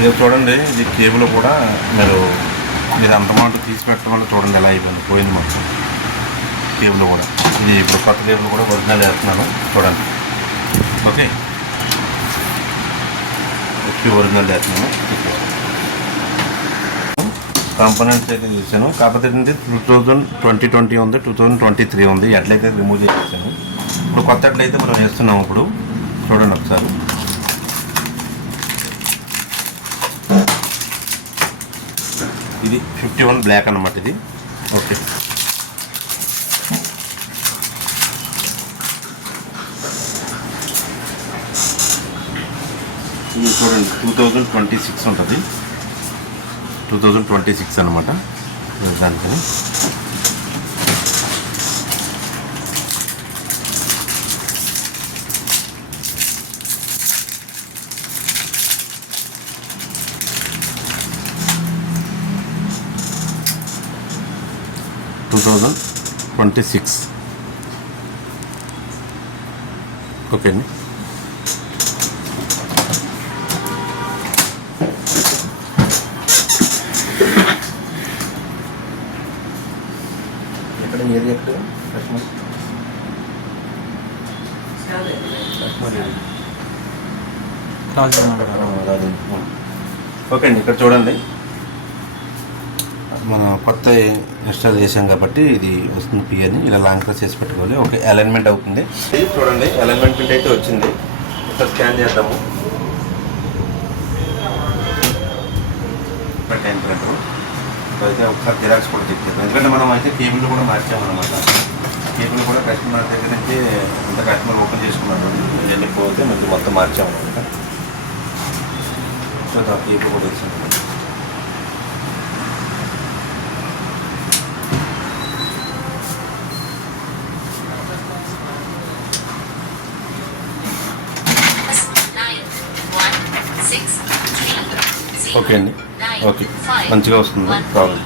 ఇది చూడండి, ఇది కేబుల్ కూడా మీరు అంత మాట తీసి పెట్టడం వల్ల చూడండి ఎలా అయిపోయింది, పోయింది మొత్తం కేబుల్ కూడా. ఇది ఇప్పుడు కొత్త కేబుల్ కూడా ఒరిజినల్ వేస్తున్నాను చూడండి. ఓకే, ఒరిజినల్ వేస్తున్నాను. కాంపోనెంట్స్ అయితే చూసాను, కాకపోతే 2020 ఉంది, 2023 ఉంది. ఎట్లయితే రిమూవ్ చేసేసాను. ఇప్పుడు కొత్త ఎట్లయితే మనం వేస్తున్నాము. ఇప్పుడు చూడండి ఒకసారి. ఇది 51 బ్లాక్ అన్నమాట ఇది. ఓకే, ఇది చూడండి 2026 ఉంటుంది. 2026 అనమాట దానికి. ఓకే అండి. ఎక్కడ ఏది ఎక్కడ కస్టమర్ ఓకే అండి. ఇక్కడ చూడండి, మనం కొత్త ఇన్స్టాల్ చేసాం కాబట్టి ఇది వస్తుంది. పి అని ఇలా లాంగ్ ప్రెస్ చేసి పెట్టుకోవాలి. ఓకే, అలైన్మెంట్ అవుతుంది. చూడండి, అలైన్మెంట్ ప్రింట్ అయితే వచ్చింది. ఇక్కడ స్కాన్ చేద్దాము. పెట్టాను ప్రింటర్ అయితే ఒకసారి జిరాక్స్ కూడా చెక్ చేద్దాం. ఎందుకంటే మనం అయితే కేబుల్ కూడా మార్చామన్నమాట. కేబుల్ కూడా కస్టమర్ దగ్గర నుంచి ఇంత కస్టమర్ ఓపెన్ చేసుకున్నాడు, వెళ్ళిపోతే మళ్ళీ మొత్తం మార్చామన్నమాట. సో దాని కేబుల్ కూడా వేసాము. ఓకే అండి. ఓకే, మంచిగా వస్తుంది ప్రాబ్లం.